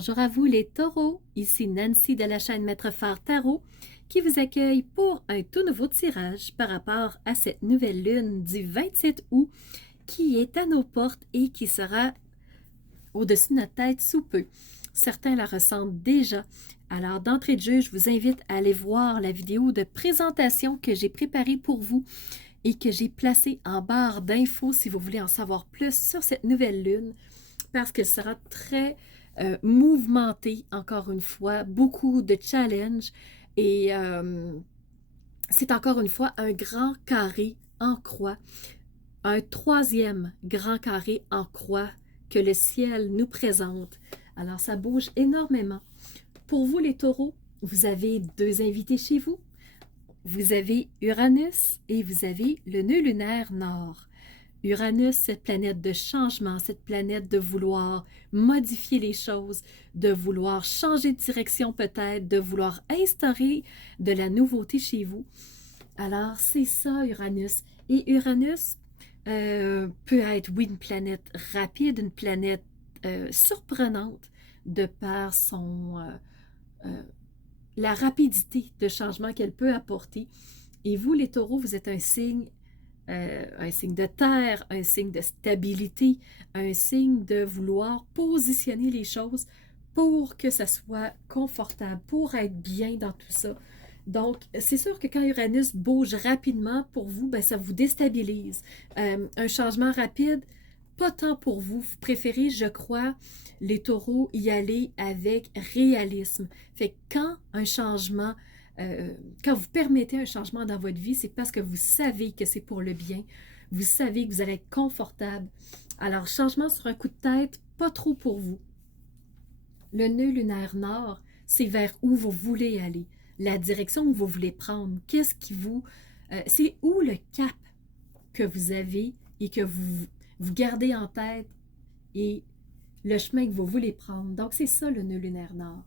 Bonjour à vous les taureaux, ici Nancy de la chaîne Maître Phare Tarot qui vous accueille pour un tout nouveau tirage par rapport à cette nouvelle lune du 27 août qui est à nos portes et qui sera au-dessus de notre tête sous peu. Certains la ressentent déjà. Alors d'entrée de jeu, je vous invite à aller voir la vidéo de présentation que j'ai préparée pour vous et que j'ai placée en barre d'infos si vous voulez en savoir plus sur cette nouvelle lune parce qu'elle sera très mouvementée, encore une fois, beaucoup de challenges et c'est encore une fois un grand carré en croix, un troisième grand carré en croix que le ciel nous présente. Alors ça bouge énormément. Pour vous les taureaux, vous avez deux invités chez vous. Vous avez Uranus et vous avez le nœud lunaire nord. Uranus, cette planète de changement, cette planète de vouloir modifier les choses, de vouloir changer de direction peut-être, de vouloir instaurer de la nouveauté chez vous. Alors, c'est ça Uranus. Et Uranus peut être, oui, une planète rapide, une planète surprenante de par la rapidité de changement qu'elle peut apporter. Et vous, les taureaux, vous êtes un signe de terre, un signe de stabilité, un signe de vouloir positionner les choses pour que ça soit confortable, pour être bien dans tout ça. Donc, c'est sûr que quand Uranus bouge rapidement pour vous, ben, ça vous déstabilise. Un changement rapide, pas tant pour vous. Vous préférez, je crois, les taureaux, y aller avec réalisme. Fait que quand un changement quand vous permettez un changement dans votre vie, c'est parce que vous savez que c'est pour le bien. Vous savez que vous allez être confortable. Alors, changement sur un coup de tête, pas trop pour vous. Le nœud lunaire nord, c'est vers où vous voulez aller, la direction où vous voulez prendre. Qu'est-ce qui vous... c'est où le cap que vous avez et que vous gardez en tête et le chemin que vous voulez prendre. Donc, c'est ça le nœud lunaire nord.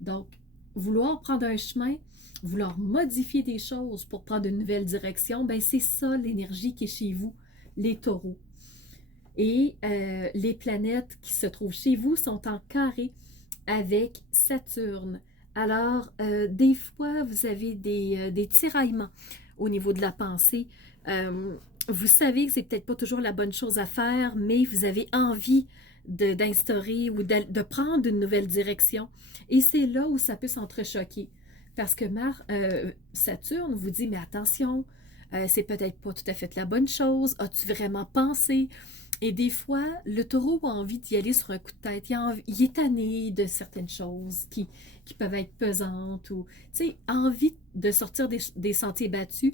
Donc, vouloir prendre un chemin, vouloir modifier des choses pour prendre une nouvelle direction, ben c'est ça l'énergie qui est chez vous, les taureaux. Et les planètes qui se trouvent chez vous sont en carré avec Saturne. Alors, des fois, vous avez des tiraillements au niveau de la pensée. Vous savez que c'est peut-être pas toujours la bonne chose à faire, mais vous avez envie d'instaurer ou de prendre une nouvelle direction. Et c'est là où ça peut s'entrechoquer. Parce que Saturne vous dit, mais attention, c'est peut-être pas tout à fait la bonne chose. As-tu vraiment pensé? Et des fois, le taureau a envie d'y aller sur un coup de tête. Il est tanné de certaines choses qui peuvent être pesantes ou, tu sais, envie de sortir des sentiers battus.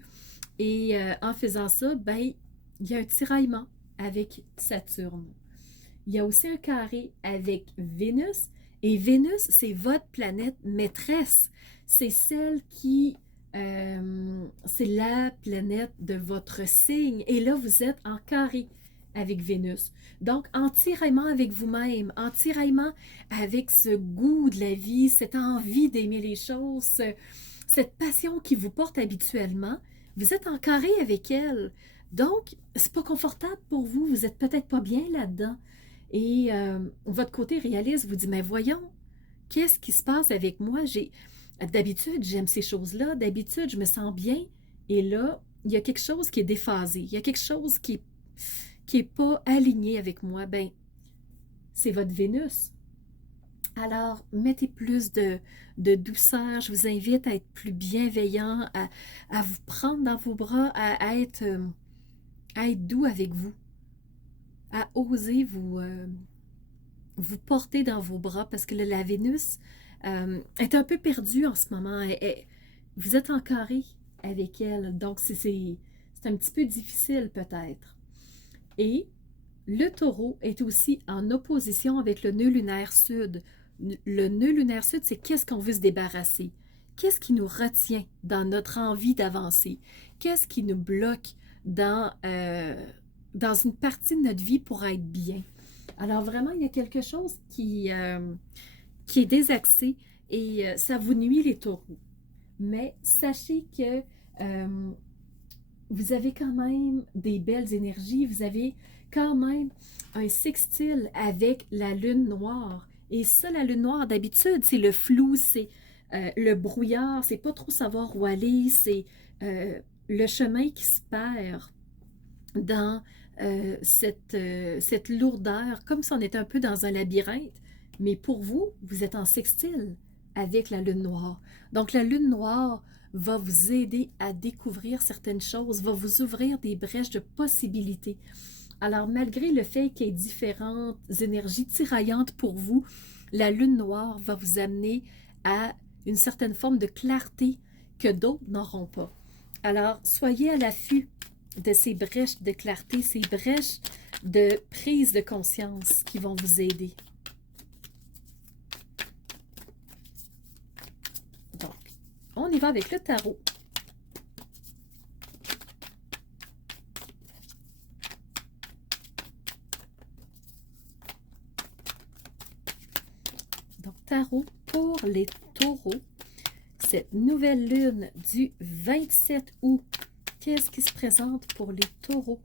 Et en faisant ça, ben, il y a un tiraillement avec Saturne. Il y a aussi un carré avec Vénus. Et Vénus, c'est votre planète maîtresse. C'est celle qui... c'est la planète de votre signe. Et là, vous êtes en carré avec Vénus. Donc, en tiraillement avec vous-même, en tiraillement avec ce goût de la vie, cette envie d'aimer les choses, cette passion qui vous porte habituellement, vous êtes en carré avec elle. Donc, c'est pas confortable pour vous. Vous êtes peut-être pas bien là-dedans. Et votre côté réaliste vous dit, mais voyons, qu'est-ce qui se passe avec moi? D'habitude, j'aime ces choses-là. D'habitude, je me sens bien. Et là, il y a quelque chose qui est déphasé. Il y a quelque chose qui est pas aligné avec moi. Ben, c'est votre Vénus. Alors, mettez plus de douceur. Je vous invite à être plus bienveillant, à vous prendre dans vos bras, à être doux avec vous, à oser vous porter dans vos bras parce que la Vénus est un peu perdue en ce moment. Vous êtes en carré avec elle, donc c'est un petit peu difficile peut-être. Et le taureau est aussi en opposition avec le nœud lunaire sud. Le nœud lunaire sud, c'est qu'est-ce qu'on veut se débarrasser? Qu'est-ce qui nous retient dans notre envie d'avancer? Qu'est-ce qui nous bloque dans une partie de notre vie pour être bien? Alors vraiment, il y a quelque chose qui est désaxé et ça vous nuit les taureaux. Mais sachez que vous avez quand même des belles énergies, vous avez quand même un sextile avec la lune noire. Et ça, la lune noire, d'habitude, c'est le flou, c'est le brouillard, c'est pas trop savoir où aller, c'est le chemin qui se perd dans cette lourdeur, comme si on était un peu dans un labyrinthe. Mais pour vous, vous êtes en sextile avec la lune noire. Donc la lune noire va vous aider à découvrir certaines choses, va vous ouvrir des brèches de possibilités. Alors malgré le fait qu'il y ait différentes énergies tiraillantes pour vous, la lune noire va vous amener à une certaine forme de clarté que d'autres n'auront pas. Alors soyez à l'affût de ces brèches de clarté, ces brèches de prise de conscience qui vont vous aider. Donc, on y va avec le tarot. Donc, tarot pour les taureaux. Cette nouvelle lune du 27 août. Qu'est-ce qui se présente pour les taureaux?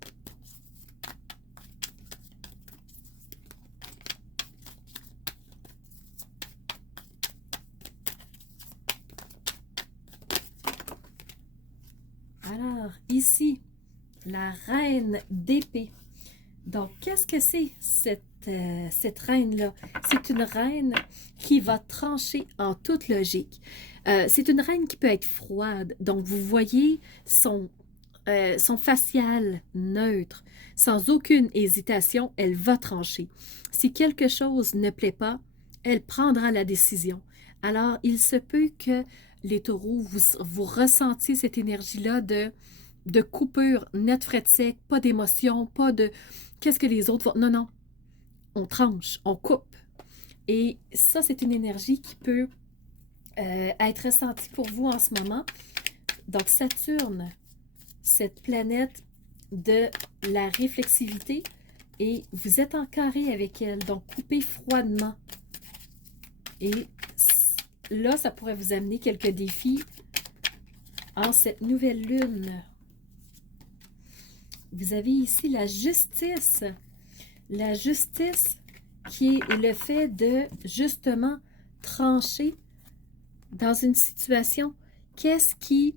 Alors, ici, la reine d'épée. Donc, qu'est-ce que c'est cette reine-là? C'est une reine qui va trancher en toute logique. C'est une reine qui peut être froide. Donc, vous voyez son facial neutre, sans aucune hésitation, elle va trancher. Si quelque chose ne plaît pas, elle prendra la décision. Alors, il se peut que les taureaux, vous ressentiez cette énergie-là de coupure, net, frais de sec, pas d'émotion, pas de qu'est-ce que les autres vont... Non, non, on tranche, on coupe. Et ça, c'est une énergie qui peut être ressentie pour vous en ce moment. Donc, Saturne, cette planète de la réflexivité, et vous êtes en carré avec elle, donc coupez froidement. Et là, ça pourrait vous amener quelques défis en cette nouvelle lune. Vous avez ici la justice. La justice qui est le fait de justement trancher dans une situation. Qu'est-ce qui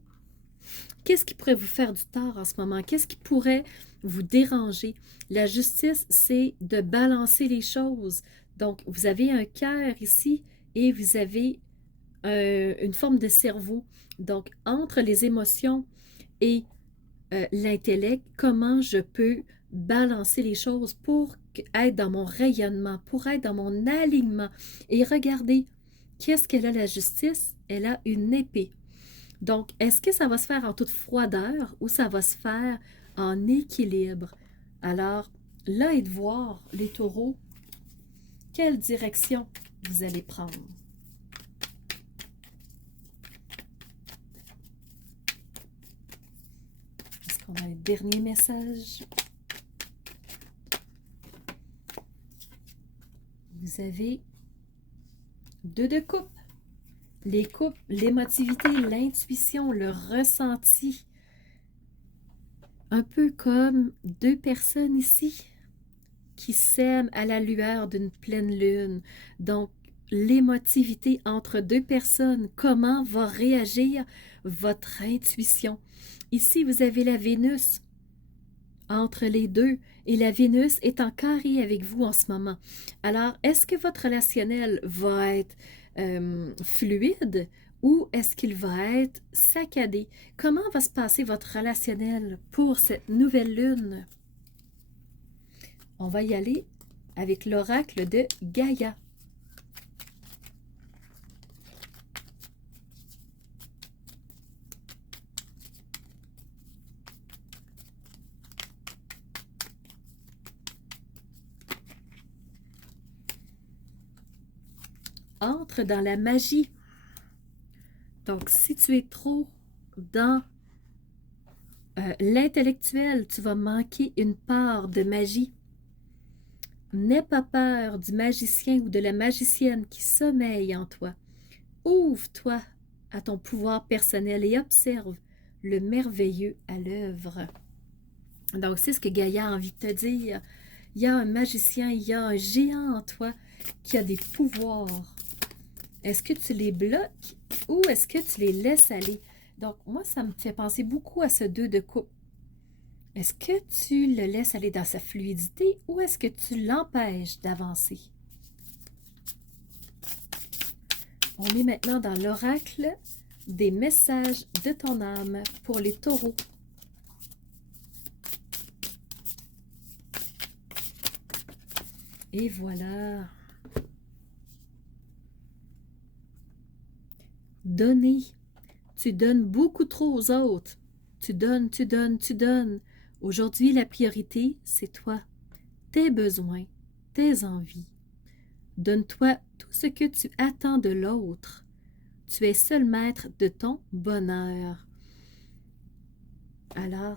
pourrait vous faire du tort en ce moment? Qu'est-ce qui pourrait vous déranger? La justice, c'est de balancer les choses. Donc, vous avez un cœur ici et vous avez une forme de cerveau. Donc, entre les émotions et l'intellect, comment je peux balancer les choses pour être dans mon rayonnement, pour être dans mon alignement. Et regardez, qu'est-ce qu'elle a la justice? Elle a une épée. Donc, est-ce que ça va se faire en toute froideur ou ça va se faire en équilibre? Alors, là est de voir, les taureaux, quelle direction vous allez prendre. Est-ce qu'on a un dernier message? Vous avez 2 de coupe. Les coupes, l'émotivité, l'intuition, le ressenti. Un peu comme 2 personnes ici qui s'aiment à la lueur d'une pleine lune. Donc, l'émotivité entre 2 personnes, comment va réagir votre intuition? Ici, vous avez la Vénus entre les deux et la Vénus est en carré avec vous en ce moment. Alors, est-ce que votre relationnel va être fluide ou est-ce qu'il va être saccadé? Comment va se passer votre relationnel pour cette nouvelle lune? On va y aller avec l'oracle de Gaïa. Entre dans la magie. Donc, si tu es trop dans l'intellectuel, tu vas manquer une part de magie. N'aie pas peur du magicien ou de la magicienne qui sommeille en toi. Ouvre-toi à ton pouvoir personnel et observe le merveilleux à l'œuvre. Donc, c'est ce que Gaïa a envie de te dire. Il y a un magicien, il y a un géant en toi qui a des pouvoirs. Est-ce que tu les bloques ou est-ce que tu les laisses aller? Donc, moi, ça me fait penser beaucoup à ce 2 de coupe. Est-ce que tu le laisses aller dans sa fluidité ou est-ce que tu l'empêches d'avancer? On est maintenant dans l'oracle des messages de ton âme pour les taureaux. Et voilà. Donner. Tu donnes beaucoup trop aux autres. Tu donnes, tu donnes, tu donnes. Aujourd'hui, la priorité, c'est toi, tes besoins, tes envies. Donne-toi tout ce que tu attends de l'autre. Tu es seul maître de ton bonheur. Alors,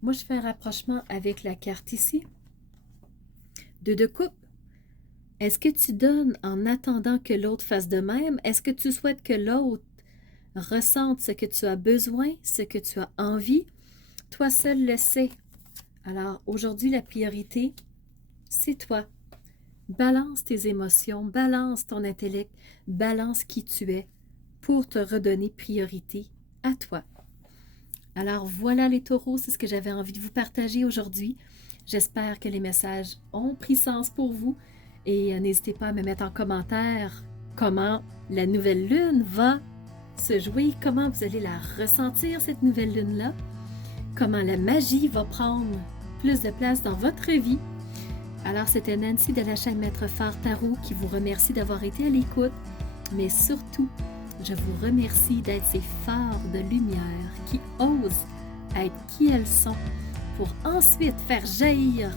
moi, je fais un rapprochement avec la carte ici. 2 de coupe. Est-ce que tu donnes en attendant que l'autre fasse de même? Est-ce que tu souhaites que l'autre ressente ce que tu as besoin, ce que tu as envie? Toi seul le sais. Alors, aujourd'hui, la priorité, c'est toi. Balance tes émotions, balance ton intellect, balance qui tu es pour te redonner priorité à toi. Alors voilà les taureaux, c'est ce que j'avais envie de vous partager aujourd'hui. J'espère que les messages ont pris sens pour vous et n'hésitez pas à me mettre en commentaire comment la nouvelle lune va se jouer, comment vous allez la ressentir cette nouvelle lune-là, comment la magie va prendre plus de place dans votre vie. Alors, c'était Nancy de la chaîne Maître Phare Tarot qui vous remercie d'avoir été à l'écoute, mais surtout, je vous remercie d'être ces phares de lumière qui osent être qui elles sont pour ensuite faire jaillir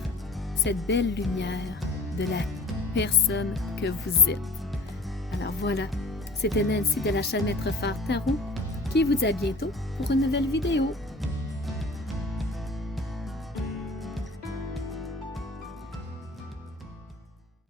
cette belle lumière de la personne que vous êtes. Alors voilà, c'était Nancy de la chaîne Maître Phare Tarot qui vous dit à bientôt pour une nouvelle vidéo.